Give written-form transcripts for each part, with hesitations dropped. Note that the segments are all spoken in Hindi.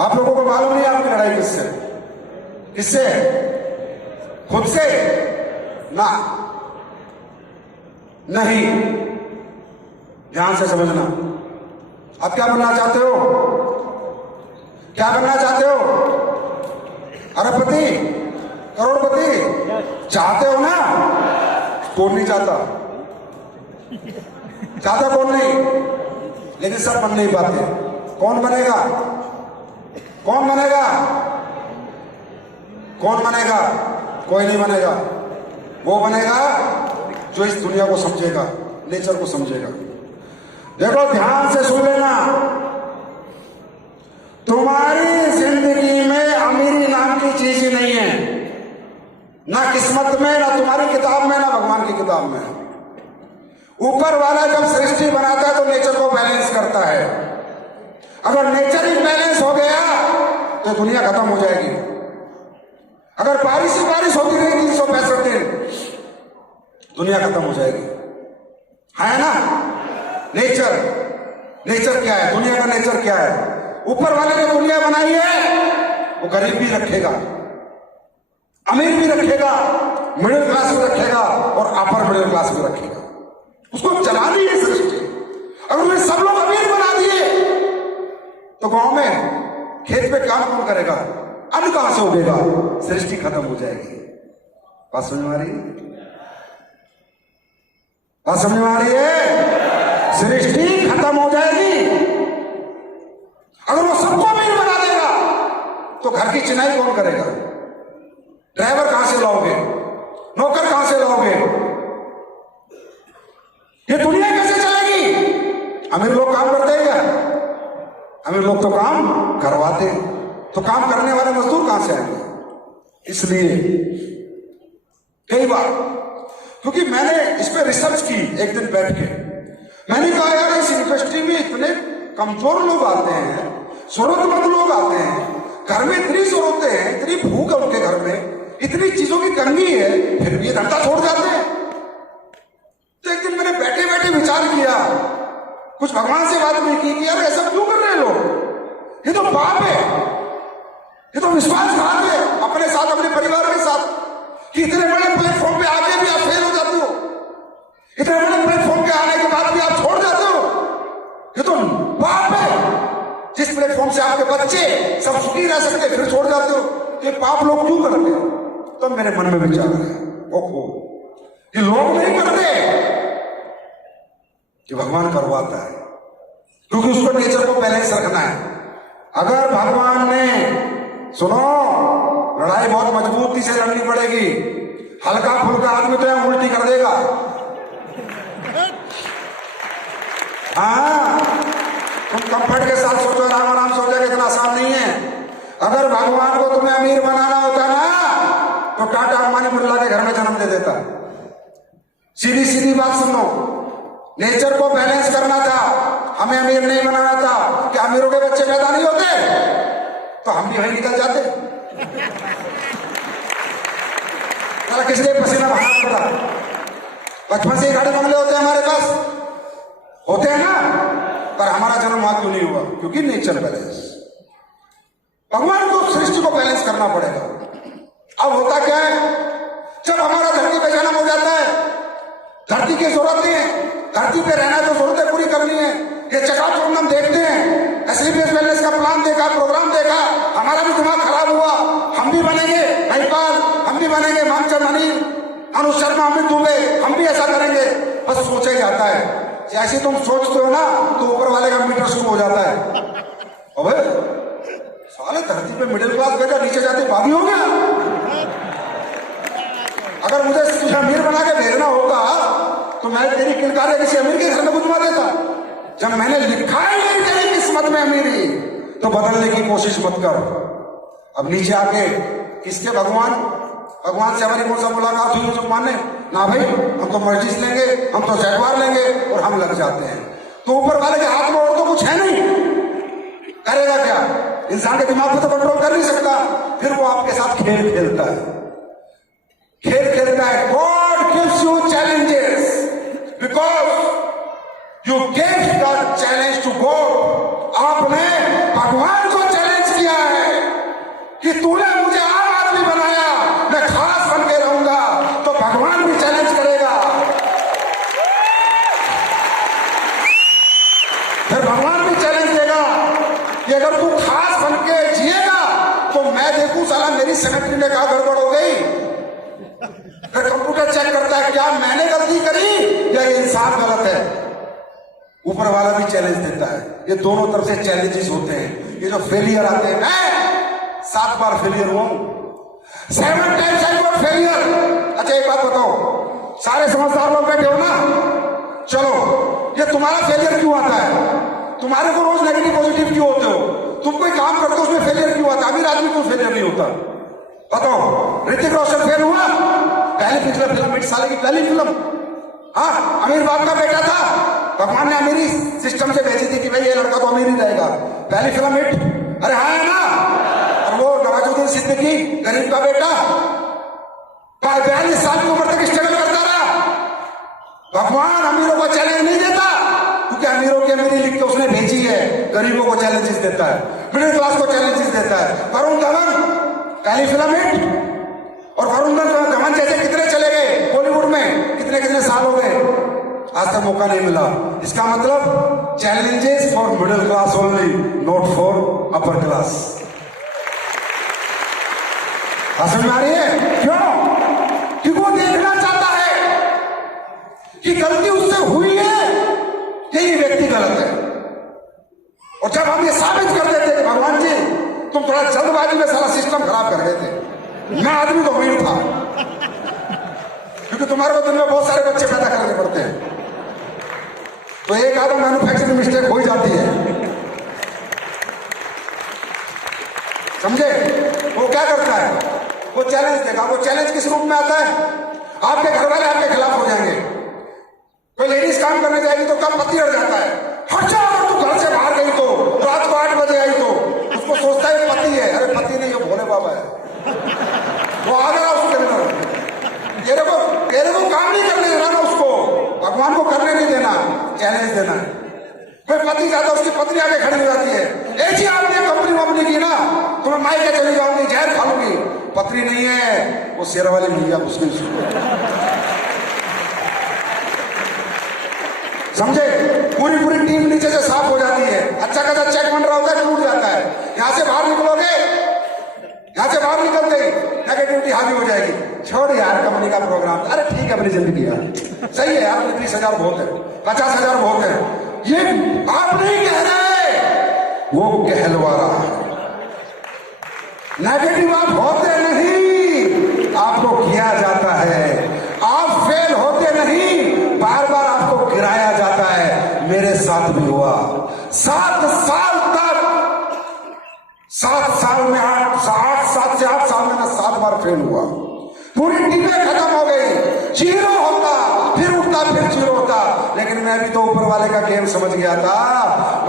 आप लोगों को मालूम नहीं आपकी लड़ाई किससे? किससे? खुद से ना, नहीं। ध्यान से समझना। आप क्या बनना चाहते हो? क्या बनना चाहते हो? अरबपति, करोड़पति चाहते हो ना? कौन नहीं चाहता? चाहता कौन नहीं? लेकिन सब बन नहीं पाते। कौन बनेगा? कौन बनेगा? कौन बनेगा? कोई नहीं बनेगा। वो बनेगा जो इस दुनिया को समझेगा, नेचर को समझेगा। देखो ध्यान से सुन लेना, तुम्हारी जिंदगी में अमीरी नाम की चीज ही नहीं है, ना किस्मत में, ना तुम्हारी किताब में, ना भगवान की किताब में। ऊपर वाला जब सृष्टि बनाता है तो नेचर को बैलेंस करता है। अगर नेचर ही बैलेंस हो गया तो दुनिया खत्म हो जाएगी। अगर बारिश ही बारिश होती रही 365 दिन, दुनिया खत्म हो जाएगी। है ना? नेचर, नेचर क्या है? दुनिया का नेचर क्या है? ऊपर वाले ने दुनिया बनाई है, वो गरीब भी रखेगा, अमीर भी रखेगा, मिडिल क्लास भी रखेगा और अपर मिडिल क्लास भी रखेगा। उसको चलानी है सृष्टि। अगर उन्हें सब लोग अमीर बना दिए तो गांव में खेत में काम कौन करेगा? अन्न कहां से उगेगा? सृष्टि खत्म हो जाएगी। बात समझ में आ रही है? बात समझ में आ रही है? सृष्टि खत्म हो जाएगी। अगर वो सबको अमीर बना देगा तो घर की चिनाई कौन करेगा? ड्राइवर कहां से लाओगे? नौकर कहां से लाओगे? ये दुनिया कैसे चलेगी? अमीर लोग काम करते हैं क्या? अमीर लोग तो काम करवाते, तो काम करने वाले मजदूर कहां से आएंगे? इसलिए कई बार, क्योंकि मैंने इस पे रिसर्च की एक दिन बैठ के, मैंने कहा यार इस इंडस्ट्री में इतने कमजोर लोग आते हैं, जरूरतमंद लोग आते हैं, घर में इतनी जरूरतें हैं, इतनी भूख है उनके घर में, इतनी चीजों की कमी है, फिर भी ये धंधा छोड़ जाते हैं। तो एक दिन मैंने बैठे बैठे विचार किया, कुछ भगवान से बात नहीं की कि यार ऐसा क्यों कर रहे हैं लोग? ये तो पाप है, ये तो विश्वासघात है अपने साथ, अपने परिवार के साथ, कि इतने बड़े प्लेटफॉर्म पे आके भी आप फेल हो जाते हो, इतने बड़े प्लेटफॉर्म के आने के बाद भी आप छोड़ जाते हो। ये तो पाप है। जिस प्लेटफॉर्म से आपके बच्चे सब सुखी रह सकते फिर छोड़ जाते हो, ये पाप लोग क्यों करते हो? तब मेरे मन में विचार आया, ओहो ये लोग नहीं करते, कि भगवान करवाता है, क्योंकि उसको नेचर को बैलेंस रखना है। अगर भगवान ने, सुनो, लड़ाई बहुत मजबूती से लड़नी पड़ेगी, हल्का फुल्का आदमी तो यहां उल्टी कर देगा। हाँ, तुम कंफर्ट के साथ सोचो, आराम आराम सोचो, इतना आसान नहीं है। अगर भगवान को तुम्हें अमीर बनाना होता ना तो टाटा अंबानी बिरला के घर में जन्म दे देता। सीधी सीधी बात सुनो, नेचर को बैलेंस करना था, हमें अमीर नहीं बनाना था। क्या अमीरों के बच्चे पैदा नहीं होते तो हम भी वहीं निकल जाते। किस लिए पसीना बहाना पड़ा? बचपन से ही गाड़ी बंगले होते हैं हमारे पास, होते हैं ना, पर हमारा जन्म वहां क्यों नहीं हुआ? क्योंकि नेचर बैलेंस। भगवान को, सृष्टि को बैलेंस करना पड़ेगा। अब होता क्या है, जब हमारा धरती पे जन्म हो जाता है, धरती की जरूरतें हैं, धरती पे रहना तो जरूरतें पूरी करनी है, ये चकाचौंध हम देखते हैं। एसलीपीएस वेलनेस का प्लान देखा, प्रोग्राम देखा, हमारा भी दिमाग खराब हुआ, हम भी बनेंगे महिपाल, हम भी बनेंगे मानचंद अनिल, अनुज शर्मा, अमित दुबे, हम भी ऐसा करेंगे। बस सोचा ही जाता है। जैसे तुम सोचते हो ना तो ऊपर वाले का मीटर शुरू हो जाता है। अबे साले धरती पे मिडिल क्लास भेजा, नीचे जाते बागी हो गया। अगर मुझे तुझे अमीर बना के भेजना होगा तो मैं तेरी किलकारे किसी अमीर के घर में गुजमा देता। जब मैंने लिखा ही नहीं तेरी किस्मत में अमीरी, तो बदलने की कोशिश मत कर। अब नीचे आके किसके भगवान से हमारी कौन सा मुलाकात हुई जो माने ना? भाई हम तो मर्जिस लेंगे, हम तो जैगवार लेंगे, और हम लग जाते हैं। तो ऊपर वाले के हाथ में और तो कुछ है नहीं, करेगा क्या? इंसान के दिमाग को तो कंट्रोल कर नहीं सकता। फिर वो आपके साथ खेल खेलता है, खेल खेलता है। God gives you challenges because you gave the challenge to God. आपने भगवान को चैलेंज किया, कि तूने मुझे आम आदमी बनाया, मैं खास बन के रहूंगा, तो भगवान भी चैलेंज करेगा। फिर भगवान भी चैलेंज देगा कि अगर तू खास बन के जिएगा तो मैं देखूं साला मेरी सेक्रेटरी ने कहा गड़बड़ हो गई। फिर कंप्यूटर चेक करता है क्या मैंने गलती करी या ये इंसान गलत है। ऊपर वाला भी चैलेंज देता है। ये दोनों तरफ से चैलेंजेस होते हैं। ये जो फेलियर आते हैं, मैं 7 बार फेलियर हुआ हूं, 7 times I got फेलियर। अच्छा एक बात बताओ, सारे समझदार लोग बैठे हो ना, चलो ये तुम्हारा फेलियर क्यों आता है? तुम्हारे को रोज नेगेटिव पॉजिटिव क्यों होते हो? तुम कोई काम करते हो उसमें फेलियर क्यों आता है? अमीर आदमी क्यों फेलियर नहीं होता? बताओ। ऋतिक रोशन फेल हुआ पहली पिछले फिल्म, 20 साल की पहली फिल्म। हाँ, अमीर बाप का बेटा था, भगवान ने अमीरी सिस्टम से भेजी थी कि भाई ये लड़का तो अमीर ही रहेगा। पहली फिल्म हिट। अरे हाँ है ना। और वो नवाजुद्दीन सिद्दीकी गरीब का बेटा 42 साल की उम्र तक स्ट्रगल करता रहा। भगवान अमीरों को चैलेंज नहीं देता, क्योंकि अमीरों की अमीरी लिख के उसने भेजी है। गरीबों को चैलेंजेस देता है, मिडिल क्लास को चैलेंजेस देता है। वरुण धवन पहली फिल्म हिट, और वरुण धवन जैसे कितने चले गए बॉलीवुड में, कितने कितने साल हो गए, आज तक मौका नहीं मिला। इसका मतलब challenges for middle class only, not for upper class. समझ में आ रही है? क्यों? क्योंकि वो देखना चाहता है कि गलती उससे हुई है, यही व्यक्ति गलत है। और जब हम ये साबित कर देते कि भगवान जी तुम थोड़ा जल्दबाजी में सारा सिस्टम खराब कर देते, मैं आदमी तो अमीर था, क्योंकि तुम्हारे को दिन में बहुत सारे बच्चे पैदा करने पड़ते हैं, तो एक आधा मैन्युफैक्चरिंग मिस्टेक हो ही जाती है। समझे? वो क्या करता है? वो चैलेंज देगा। वो चैलेंज किस रूप में आता है? आपके घर वाले आपके खिलाफ हो जाएंगे। कोई लेडीज काम करने जाएगी तो कब पति अड़ जाता है, हट जा, अगर तू घर से बाहर गई तो, रात को 8 बजे आई तो, उसको सोचता है पति है। अरे पति नहीं, वो भोले बाबा है। वो आ गया उसके अंदर, तेरे को काम नहीं करने देना ना, उसको भगवान को करने नहीं देना, चैलेंज देना है। कोई पति जाता, उसकी पत्नी आगे खड़ी हो जाती है, ए जी आपने कंपनी वंपनी की ना, तो मैं मायके चली जाऊंगी, जहर खा लूंगी। पत्नी नहीं है, वो शेर वाली मिल गया मुश्किल से। समझे? पूरी पूरी टीम नीचे से साफ हो जाती है। अच्छा खासा चेक बन रहा होता है, टूट जाता है। यहां से बाहर निकलोगे, यहां से बाहर निकल गई, नेगेटिविटी हावी हो जाएगी। छोड़ यार, कंपनी का प्रोग्राम, अरे ठीक है अपनी जिंदगी यार, सही है यार, 30,000 बहुत है, 50,000 बहुत है। ये आप नहीं कह रहे, वो कहलवा रहा है। नेगेटिव आप होते नहीं, आपको किया जाता है। आप फेल होते नहीं, बार बार आपको गिराया जाता है। मेरे साथ भी हुआ। 7 साल तक, 7 साल में 7 से 8 साल में मैं 7 बार फेल हुआ। पूरी टीमें खत्म हो गई, 0 होता, फिर उठता, फिर 0 होता। लेकिन मैं भी तो ऊपर वाले का गेम समझ गया था।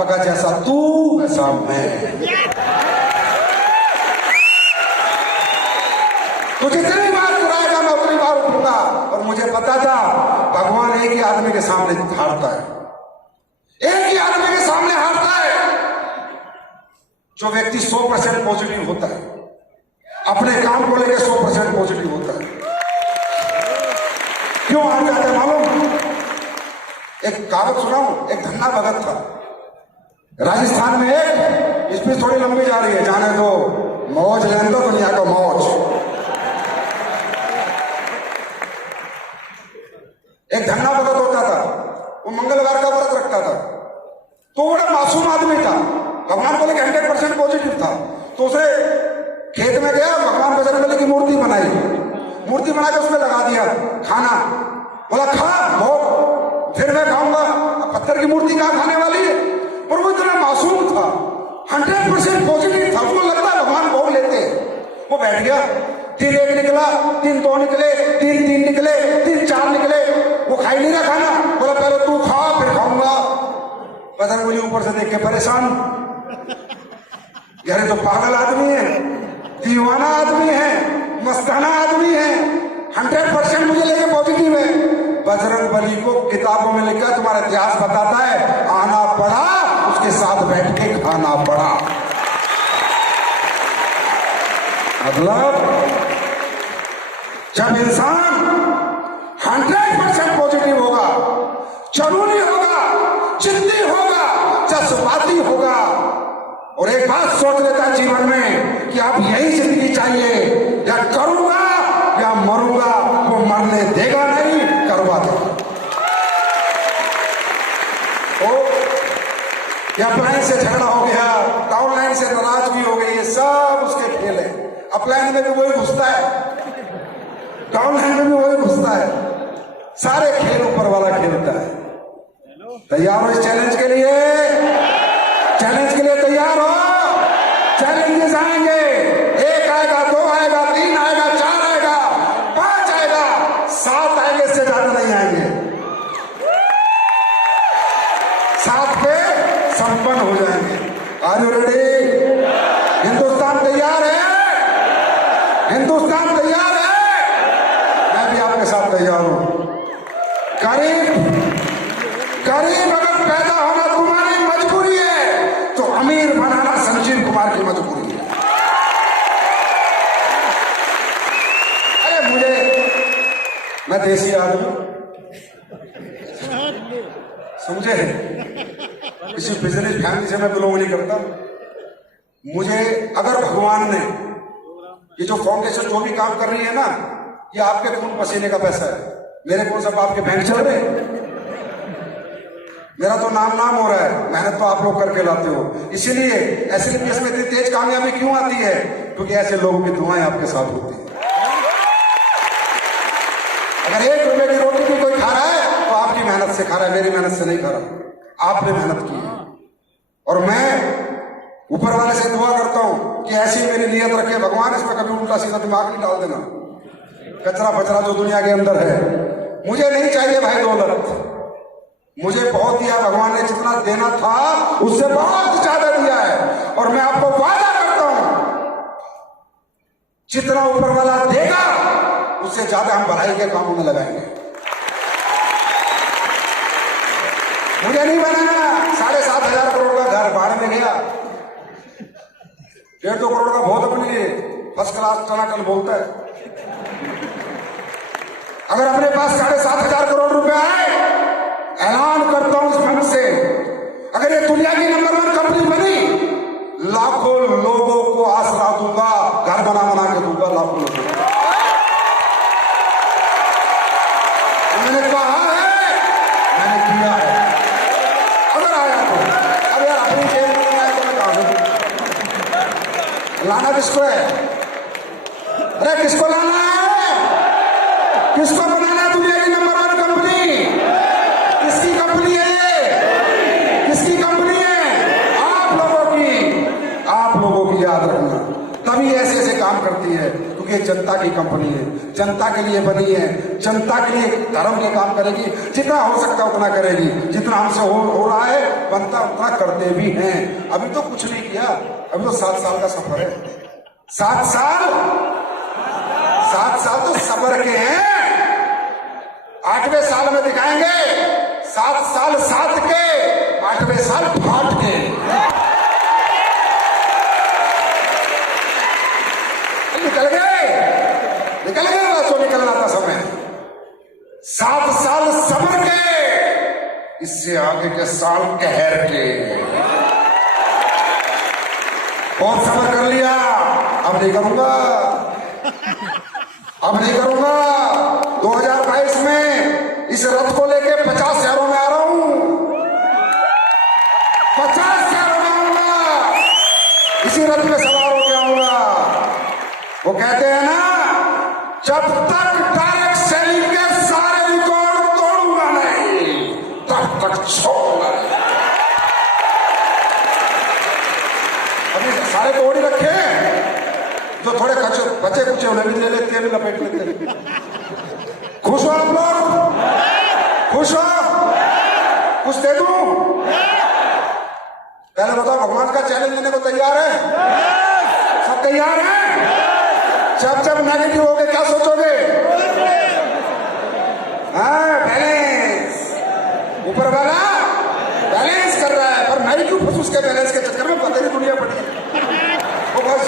मगर जैसा तू वैसा मैं। तो जितनी बार गिराएगा मैं उतनी बार उठूंगा। और मुझे पता था भगवान एक ही आदमी के सामने हारता है, एक ही आदमी के सामने हारता है, जो व्यक्ति 100% पॉजिटिव होता है, अपने काम को लेकर 100% पॉजिटिव होता है। क्यों हार जाता है मालूम? एक कहावत सुनाऊं। एक धन्ना भगत था राजस्थान में, एक इसमें थोड़ी लंबी जा रही है, जाने दो, मौज लेने दो दुनिया का मौज। एक धन्ना भगत होता था, वो मंगलवार का व्रत रखता था। तो बड़ा मासूम आदमी था, भगवान को लेकर 100% पॉजिटिव था। तो उसे खेत में गया, भगवान बजरंगबली की मूर्ति बनाई, मूर्ति बनाकर उसमें लगा दिया खाना। बोला खा भोग, फिर मैं खाऊंगा। पत्थर की मूर्ति कहां खाने वाली है? पर वो इतना मासूम था, 100% पॉजिटिव था, उसको लगता भगवान भोग लेते। वो बैठ गया, 3 1 निकला, 3 2 निकले, 3 3 निकले, 3 4 निकले। वो खा ही नहीं रहा खाना। बोला पहले तू खा फिर खाऊंगा। बजरंगबली ऊपर से देख के परेशान, यार तो पागल आदमी है, दीवाना आदमी है, मस्ताना आदमी है, 100% मुझे लेके पॉजिटिव है। बजरंगबली को किताबों में लिखा, तुम्हारा इतिहास बताता है, आना पड़ा, उसके साथ बैठ के खाना पड़ा। मतलब जब इंसान 100% पॉजिटिव होगा, जरूरी होगा, जिद्दी होगा, जज्बाती होगा और एक बात सोच लेता है जीवन में कि अब यही जिंदगी चाहिए, या करूंगा या मरूंगा, वो मरने देगा नहीं, करवा देगा। तो या अपलाइन से झगड़ा हो गया, डाउनलाइन से नाराजगी हो गई, ये सब उसके खेल है। अपलाइन में भी वही घुसता है, डाउनलाइन में भी वही घुसता है, सारे खेल ऊपर वाला खेलता है। तैयार हो इस चैलेंज के लिए? चैलेंज के लिए तैयार हो? चैलेंजेस आएंगे, 1 आएगा, 2 आएगा, 3 आएगा, 4 आएगा, 5 आएगा, 7 आएंगे, इससे ज्यादा नहीं आएंगे। 7 पे संपन्न हो जाएंगे। Are you ready? हिंदुस्तान तैयार है? हिंदुस्तान तैयार है? मैं भी आपके साथ तैयार हूं। करीब अगर पैदा होना तुम्हारी मजबूरी है तो अमीर बनाना संजीव कुमार की मजबूरी है। अरे मैं देसी आदमी, समझे, किसी बिजनेस फैमिली से मैं बिलोंग नहीं करता। मुझे अगर भगवान ने ये जो फाउंडेशन जो भी काम कर रही है ना, ये आपके खून पसीने का पैसा है। मेरे कौन सा बाप के बैंक चल रहे? मेरा तो नाम हो रहा है, मेहनत तो आप लोग करके लाते हो। इसीलिए ऐसे केस में इतनी तेज कामयाबी क्यों आती है? क्योंकि ऐसे लोगों की दुआएं आपके साथ होती है। अगर 1 रुपए की रोटी भी कोई खा रहा है तो आपकी मेहनत से खा रहा है, मेरी मेहनत से नहीं खा रहा, आपने मेहनत की है। और मैं ऊपर वाले से दुआ करता हूं कि ऐसी मेरी नियत रखे भगवान, इसमें कभी उल्टा सीधा दिमाग नहीं डाल देना। कचरा फचरा जो दुनिया के अंदर है, मुझे नहीं चाहिए भाई दौलत, मुझे बहुत दिया भगवान ने, जितना देना था उससे बहुत ज्यादा दिया है। और मैं आपको वादा करता हूं जितना ऊपर वाला देगा उससे ज्यादा हम भलाई के कामों में लगाएंगे। मुझे नहीं बनाना 7,500 करोड़ का घर, बाहर में गया 1.5-2 करोड़ का बहुत अपने लिए फर्स्ट क्लास टनाटन बोलता है। अगर अपने पास 7,500 करोड़ रुपए आए, ऐलान करता हूं इस मंच से, अगर ये दुनिया की नंबर 1 कंपनी बनी, लाखों लोगों को आसरा दूंगा, घर बना के दूंगा लाखों लोगों को। मैंने कहा है, मैंने किया है। अगर आया तो अब यार अपनी जेल में आया तो मैं कहा लाना किसको है? अरे किसको लाना है? किसको बनाना है दुनिया की नंबर 1 कंपनी? किसकी कंपनी है ये? किसकी कंपनी है? आप लोगों की याद रखना। तभी ऐसे ऐसे काम करती है क्योंकि जनता की कंपनी है, जनता के लिए बनी है, जनता के लिए धर्म के काम करेगी, जितना हो सकता उतना करेगी, जितना हमसे हो रहा है बनता उतना करते भी हैं। अभी तो कुछ नहीं किया, अभी तो 7 साल का सफर है। 7 साल तो सबर के हैं, 8वें साल में दिखाएंगे 7 साल साथ के, 8वें साल फाट के। निकल गए बच्चों, निकलना था समय। 7 साल सबर के, इससे आगे के साल कहर के। बहुत सबर कर लिया, अब नहीं करूंगा, अब नहीं करूंगा। 2022 में इस रथ को लेके 50 शहरों में आ रहा हूं, 50 शहरों में आऊंगा, इसी रथ में सवार होकर आऊंगा। वो कहते हैं ना, जब तक डायरेक्ट सेलिंग के सारे रिकॉर्ड तोड़ूंगा नहीं, तब तक छोड़ूंगा नहीं। अभी सारे तोड़ ही रखे हैं, जो थोड़े बचे कुछ उन्हें भी ले लेते हैं, भी लपेट लेते हैं। खुश हो आप लोग? खुश हो? कुछ दे दूं? पहले बताओ, भगवान का चैलेंज लेने को तैयार है? सब तैयार हैं? जब नेगेटिव होगे क्या सोचोगे? हाँ, बैलेंस, ऊपर वाला बैलेंस कर रहा है, पर मैं क्यों फंसू उसके बैलेंस के चक्कर में? पता नहीं दुनिया पड़ी वो बहुत